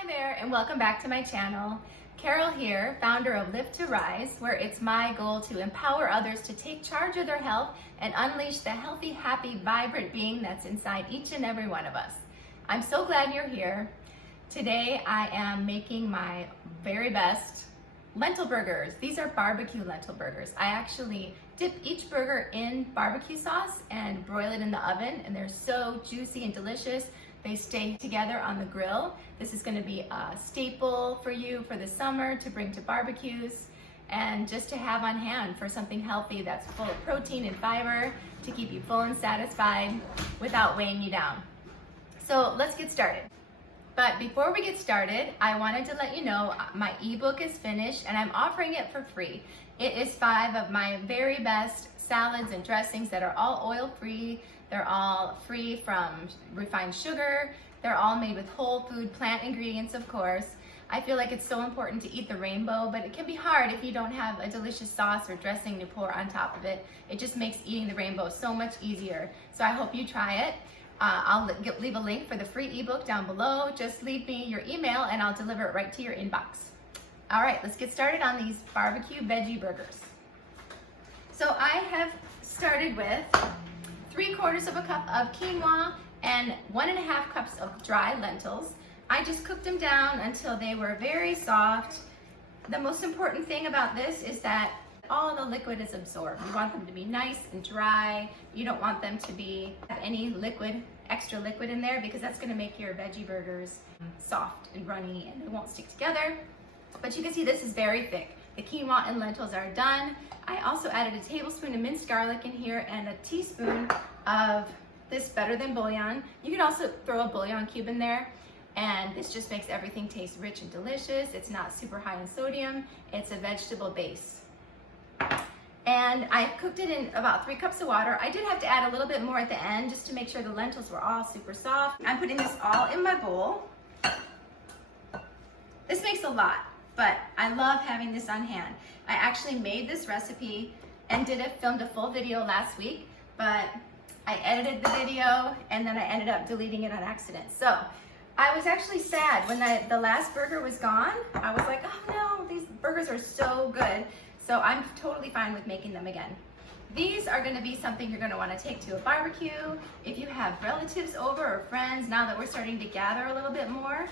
Hi there, and welcome back to my channel. Carol here, founder of Live to Rise, where it's my goal to empower others to take charge of their health and unleash the healthy, happy, vibrant being that's inside each and every one of us. I'm so glad you're here. Today I am making my very best lentil burgers. These are barbecue lentil burgers. I actually dip each burger in barbecue sauce and broil it in the oven, and they're so juicy and delicious. They stay together on the grill. This is gonna be a staple for you for the summer to bring to barbecues and just to have on hand for something healthy that's full of protein and fiber to keep you full and satisfied without weighing you down. So let's get started. But before we get started, I wanted to let you know my ebook is finished and I'm offering it for free. It is 5 of my very best salads and dressings that are all oil-free. They're all free from refined sugar. They're all made with whole food, plant ingredients, of course. I feel like it's so important to eat the rainbow, but it can be hard if you don't have a delicious sauce or dressing to pour on top of it. It just makes eating the rainbow so much easier. So I hope you try it. I'll leave a link for the free ebook down below. Just leave me your email and I'll deliver it right to your inbox. All right, let's get started on these barbecue veggie burgers. So I have started with 3/4 of a cup of quinoa and 1.5 cups of dry lentils. I just cooked them down until they were very soft. The most important thing about this is that all the liquid is absorbed. You want them to be nice and dry. You don't want them to have any extra liquid in there, because that's gonna make your veggie burgers soft and runny and they won't stick together. But you can see this is very thick. The quinoa and lentils are done. I also added a tablespoon of minced garlic in here and a teaspoon of this Better Than bouillon. You can also throw a bouillon cube in there, and this just makes everything taste rich and delicious. It's not super high in sodium. It's a vegetable base. And I cooked it in about 3 cups of water. I did have to add a little bit more at the end just to make sure the lentils were all super soft. I'm putting this all in my bowl. This makes a lot, but I love having this on hand. I actually made this recipe and filmed a full video last week, but I edited the video and then I ended up deleting it on accident. So I was actually sad when the last burger was gone. I was like, oh no, these burgers are so good. So I'm totally fine with making them again. These are gonna be something you're gonna wanna take to a barbecue. If you have relatives over or friends, now that we're starting to gather a little bit more,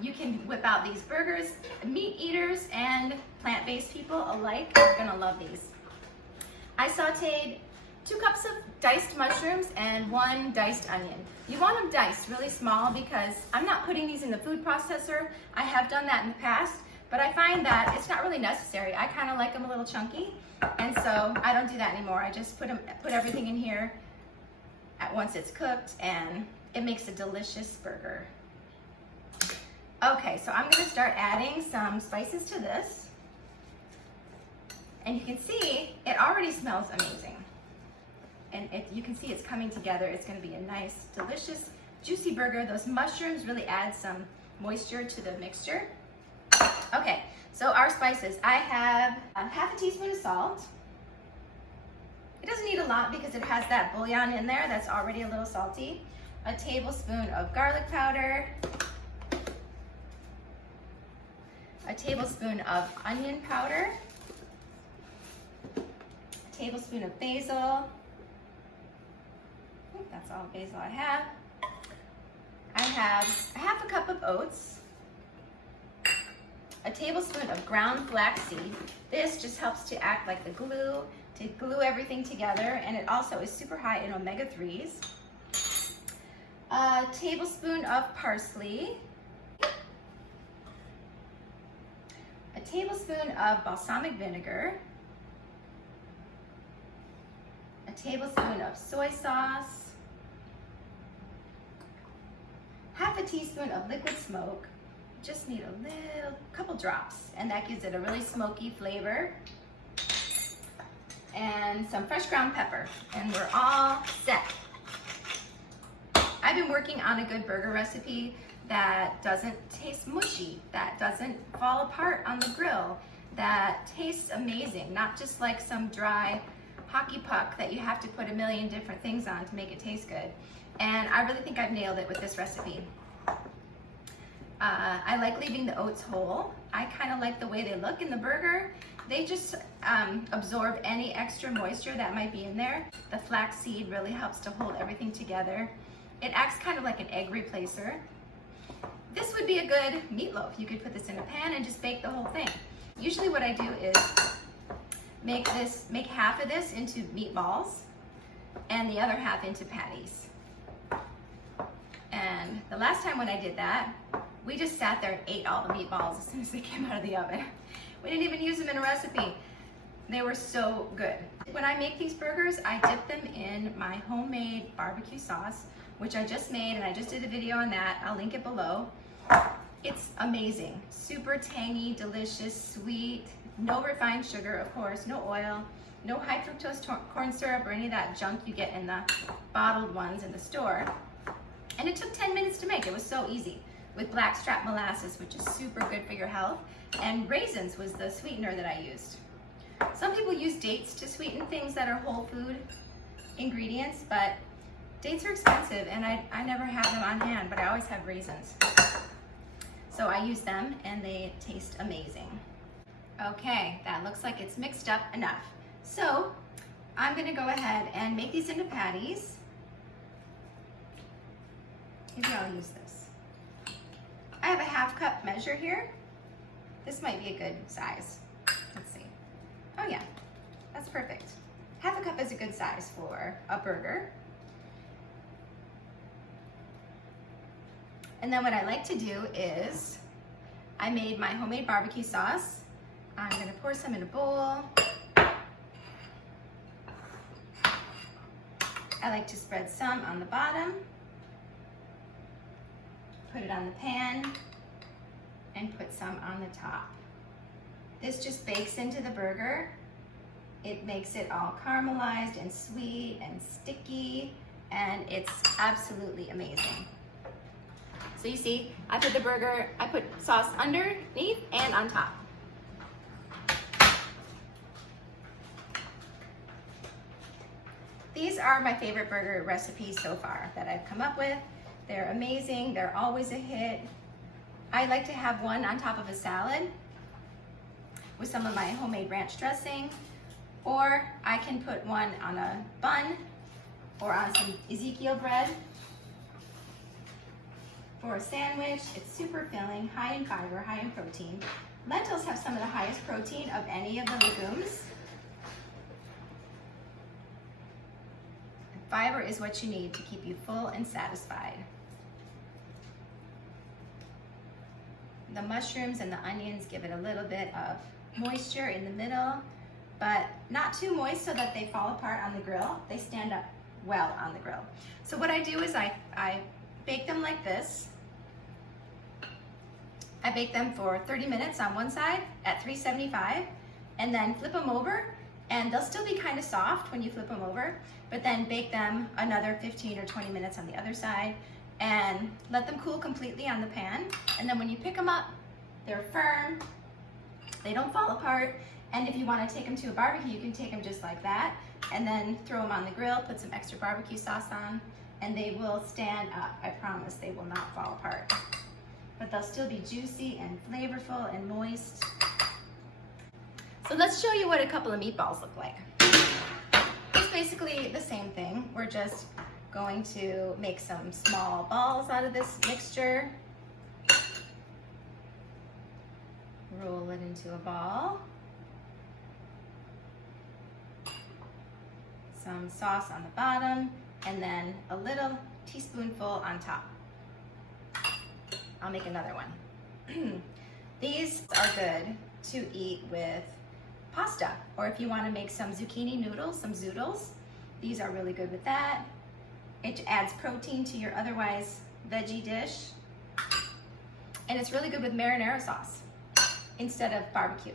you can whip out these burgers. Meat eaters and plant-based people alike are gonna love these. I sauteed 2 cups of diced mushrooms and 1 diced onion. You want them diced really small because I'm not putting these in the food processor. I have done that in the past, but I find that it's not really necessary. I kind of like them a little chunky, and so I don't do that anymore. I just put everything in here once it's cooked, and it makes a delicious burger. Okay, so I'm gonna start adding some spices to this. And you can see, it already smells amazing. And you can see it's coming together. It's gonna be a nice, delicious, juicy burger. Those mushrooms really add some moisture to the mixture. Okay, so our spices. I have 1/2 teaspoon of salt. It doesn't need a lot because it has that bouillon in there that's already a little salty. A tablespoon of garlic powder. A tablespoon of onion powder. A tablespoon of basil. I think that's all basil I have. I have 1/2 cup of oats. A tablespoon of ground flaxseed. This just helps to act like the glue, to glue everything together, and it also is super high in omega-3s. A tablespoon of parsley. A tablespoon of balsamic vinegar. A tablespoon of soy sauce. 1/2 teaspoon of liquid smoke. Just need a couple drops, and that gives it a really smoky flavor. And some fresh ground pepper, and we're all set. I've been working on a good burger recipe that doesn't taste mushy, that doesn't fall apart on the grill, that tastes amazing, not just like some dry hockey puck that you have to put a million different things on to make it taste good. And I really think I've nailed it with this recipe. I like leaving the oats whole. I kind of like the way they look in the burger. They just absorb any extra moisture that might be in there. The flaxseed really helps to hold everything together. It acts kind of like an egg replacer. This would be a good meatloaf. You could put this in a pan and just bake the whole thing. Usually what I do is make half of this into meatballs and the other half into patties. And the last time when I did that, we just sat there and ate all the meatballs as soon as they came out of the oven. We didn't even use them in a recipe. They were so good. When I make these burgers, I dip them in my homemade barbecue sauce, which I just made, and I just did a video on that. I'll link it below. It's amazing. Super tangy, delicious, sweet, no refined sugar, of course, no oil, no high fructose corn syrup or any of that junk you get in the bottled ones in the store. And it took 10 minutes to make. It was so easy. With blackstrap molasses, which is super good for your health, and raisins was the sweetener that I used. Some people use dates to sweeten things that are whole food ingredients, but dates are expensive and I never have them on hand, but I always have raisins. So I use them and they taste amazing. Okay, that looks like it's mixed up enough. So I'm gonna go ahead and make these into patties. Maybe I'll use this. I have a 1/2 cup measure here. This might be a good size. Let's see. Oh yeah, that's perfect. 1/2 cup is a good size for a burger. And then what I like to do is, I made my homemade barbecue sauce. I'm gonna pour some in a bowl. I like to spread some on the bottom, put it on the pan, and put some on the top. This just bakes into the burger. It makes it all caramelized and sweet and sticky, and it's absolutely amazing. So you see, I put sauce underneath and on top. These are my favorite burger recipes so far that I've come up with. They're amazing, they're always a hit. I like to have one on top of a salad with some of my homemade ranch dressing, or I can put one on a bun or on some Ezekiel bread for a sandwich. It's super filling, high in fiber, high in protein. Lentils have some of the highest protein of any of the legumes. Fiber is what you need to keep you full and satisfied. The mushrooms and the onions give it a little bit of moisture in the middle, but not too moist so that they fall apart on the grill. They stand up well on the grill. So what I do is I bake them like this. I bake them for 30 minutes on one side at 375, and then flip them over, and they'll still be kind of soft when you flip them over, but then bake them another 15 or 20 minutes on the other side and let them cool completely on the pan. And then when you pick them up, they're firm, they don't fall apart, and if you want to take them to a barbecue, you can take them just like that and then throw them on the grill, put some extra barbecue sauce on, and they will stand up. I promise they will not fall apart. But they'll still be juicy and flavorful and moist. So let's show you what a couple of meatballs look like. It's basically the same thing. We're just going to make some small balls out of this mixture. Roll it into a ball. Some sauce on the bottom, and then a little teaspoonful on top. I'll make another one. These are good to eat with pasta, or if you want to make some zucchini noodles, some zoodles, these are really good with that. It adds protein to your otherwise veggie dish, and it's really good with marinara sauce instead of barbecue.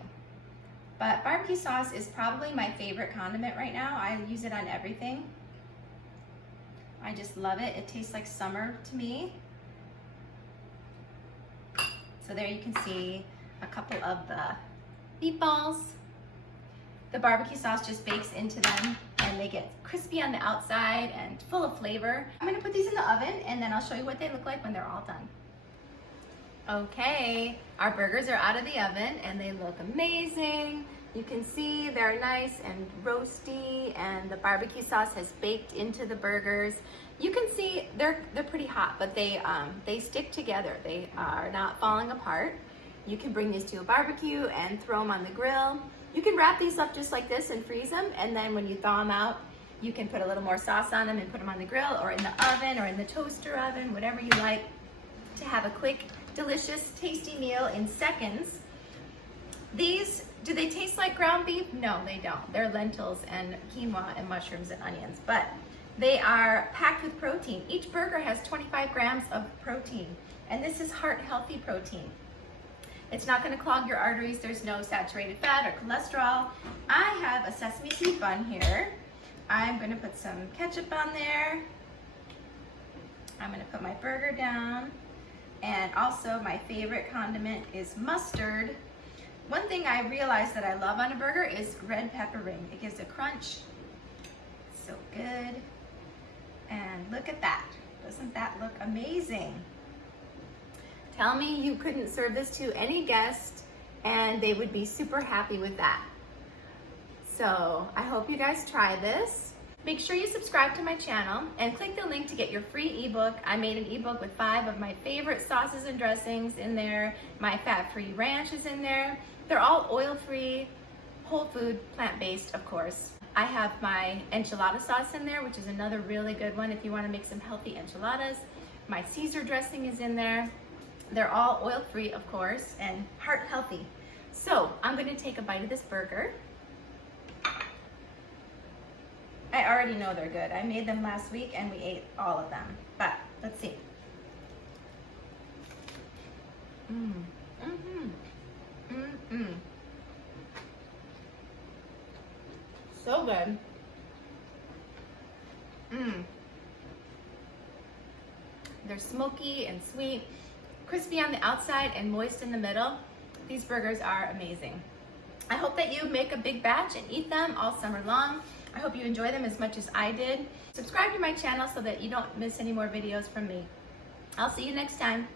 But barbecue sauce is probably my favorite condiment right now. I use it on everything. I just love it. It tastes like summer to me. So there you can see a couple of the meatballs. The barbecue sauce just bakes into them and they get crispy on the outside and full of flavor. I'm gonna put these in the oven and then I'll show you what they look like when they're all done. Okay, our burgers are out of the oven and they look amazing. You can see they're nice and roasty, and the barbecue sauce has baked into the burgers. You can see they're pretty hot, but they stick together. They are not falling apart. You can bring these to a barbecue and throw them on the grill. You can wrap these up just like this and freeze them, and then when you thaw them out, you can put a little more sauce on them and put them on the grill or in the oven or in the toaster oven, whatever you like, to have a quick, delicious, tasty meal in seconds. These, do they taste like ground beef? No, they don't. They're lentils and quinoa and mushrooms and onions, but they are packed with protein. Each burger has 25 grams of protein, and this is heart-healthy protein. It's not going to clog your arteries. There's no saturated fat or cholesterol. I have a sesame seed bun here. I'm going to put some ketchup on there. I'm going to put my burger down. And also my favorite condiment is mustard. One thing I realized that I love on a burger is red pepper ring. It gives a crunch. So good. And look at that. Doesn't that look amazing? Tell me you couldn't serve this to any guest and they would be super happy with that. So I hope you guys try this. Make sure you subscribe to my channel and click the link to get your free ebook. I made an ebook with 5 of my favorite sauces and dressings in there. My fat-free ranch is in there. They're all oil-free, whole food, plant-based, of course. I have my enchilada sauce in there, which is another really good one if you want to make some healthy enchiladas. My Caesar dressing is in there. They're all oil-free, of course, and heart-healthy. So I'm going to take a bite of this burger. I already know they're good. I made them last week and we ate all of them. But let's see. So good. They're smoky and sweet, crispy on the outside and moist in the middle. These burgers are amazing. I hope that you make a big batch and eat them all summer long. I hope you enjoy them as much as I did. Subscribe to my channel so that you don't miss any more videos from me. I'll see you next time.